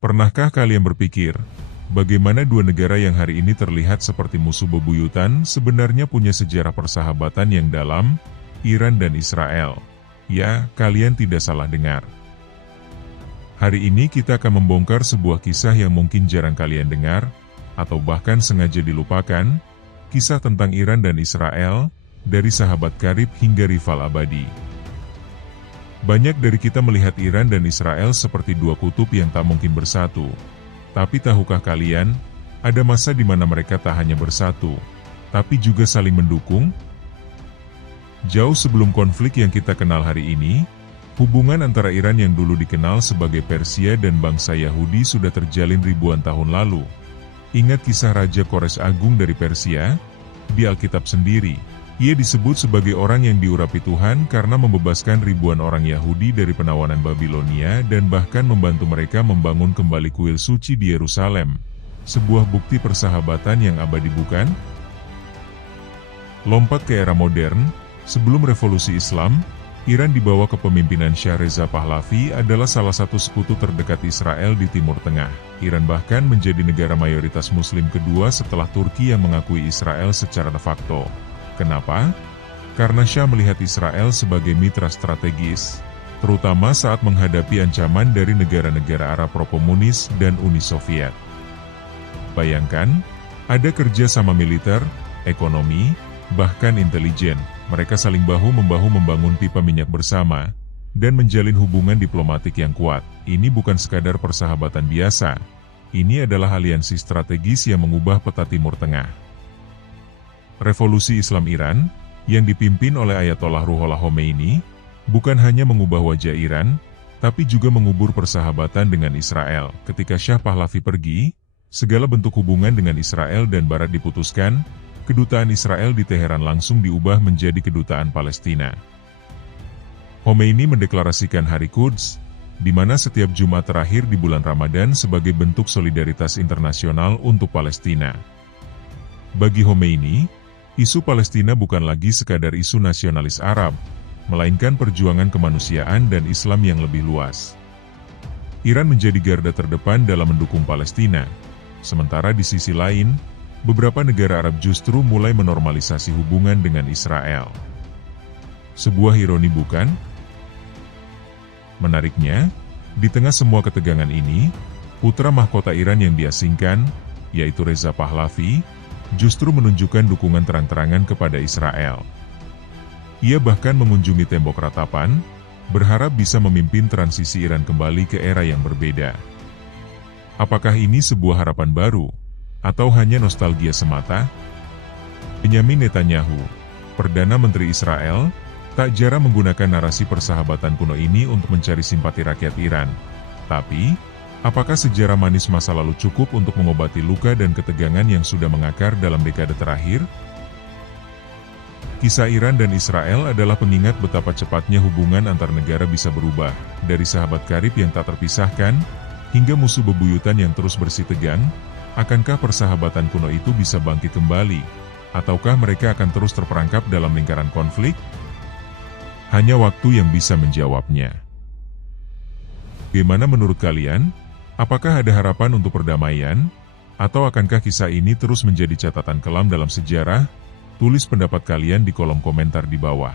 Pernahkah kalian berpikir, bagaimana dua negara yang hari ini terlihat seperti musuh bebuyutan sebenarnya punya sejarah persahabatan yang dalam, Iran dan Israel? Ya, kalian tidak salah dengar. Hari ini kita akan membongkar sebuah kisah yang mungkin jarang kalian dengar, atau bahkan sengaja dilupakan, kisah tentang Iran dan Israel, dari sahabat karib hingga rival abadi. Banyak dari kita melihat Iran dan Israel seperti dua kutub yang tak mungkin bersatu. Tapi tahukah kalian, ada masa di mana mereka tak hanya bersatu, tapi juga saling mendukung? Jauh sebelum konflik yang kita kenal hari ini, hubungan antara Iran yang dulu dikenal sebagai Persia dan bangsa Yahudi sudah terjalin ribuan tahun lalu. Ingat kisah Raja Kores Agung dari Persia? Di Alkitab sendiri, ia disebut sebagai orang yang diurapi Tuhan karena membebaskan ribuan orang Yahudi dari penawanan Babilonia dan bahkan membantu mereka membangun kembali kuil suci di Yerusalem. Sebuah bukti persahabatan yang abadi, bukan? Lompat ke era modern, sebelum revolusi Islam, Iran di bawah kepemimpinan Shah Reza Pahlavi adalah salah satu sekutu terdekat Israel di Timur Tengah. Iran bahkan menjadi negara mayoritas Muslim kedua setelah Turki yang mengakui Israel secara de facto. Kenapa? Karena Shah melihat Israel sebagai mitra strategis, terutama saat menghadapi ancaman dari negara-negara Arab pro-komunis dan Uni Soviet. Bayangkan, ada kerja sama militer, ekonomi, bahkan intelijen. Mereka saling bahu-membahu membangun pipa minyak bersama, dan menjalin hubungan diplomatik yang kuat. Ini bukan sekadar persahabatan biasa, ini adalah aliansi strategis yang mengubah peta Timur Tengah. Revolusi Islam Iran, yang dipimpin oleh Ayatollah Ruhollah Khomeini, bukan hanya mengubah wajah Iran, tapi juga mengubur persahabatan dengan Israel. Ketika Shah Pahlavi pergi, segala bentuk hubungan dengan Israel dan Barat diputuskan, kedutaan Israel di Teheran langsung diubah menjadi kedutaan Palestina. Khomeini mendeklarasikan Hari Quds, di mana setiap Jumat terakhir di bulan Ramadan sebagai bentuk solidaritas internasional untuk Palestina. Bagi Khomeini, isu Palestina bukan lagi sekadar isu nasionalis Arab, melainkan perjuangan kemanusiaan dan Islam yang lebih luas. Iran menjadi garda terdepan dalam mendukung Palestina, sementara di sisi lain, beberapa negara Arab justru mulai menormalisasi hubungan dengan Israel. Sebuah ironi, bukan? Menariknya, di tengah semua ketegangan ini, putra mahkota Iran yang diasingkan, yaitu Reza Pahlavi, justru menunjukkan dukungan terang-terangan kepada Israel. Ia bahkan mengunjungi tembok ratapan, berharap bisa memimpin transisi Iran kembali ke era yang berbeda. Apakah ini sebuah harapan baru, atau hanya nostalgia semata? Benyamin Netanyahu, Perdana Menteri Israel, tak jarang menggunakan narasi persahabatan kuno ini untuk mencari simpati rakyat Iran. Tapi, apakah sejarah manis masa lalu cukup untuk mengobati luka dan ketegangan yang sudah mengakar dalam dekade terakhir? Kisah Iran dan Israel adalah pengingat betapa cepatnya hubungan antar negara bisa berubah, dari sahabat karib yang tak terpisahkan, hingga musuh bebuyutan yang terus bersitegang. Akankah persahabatan kuno itu bisa bangkit kembali, ataukah mereka akan terus terperangkap dalam lingkaran konflik? Hanya waktu yang bisa menjawabnya. Bagaimana menurut kalian? Apakah ada harapan untuk perdamaian? Atau akankah kisah ini terus menjadi catatan kelam dalam sejarah? Tulis pendapat kalian di kolom komentar di bawah.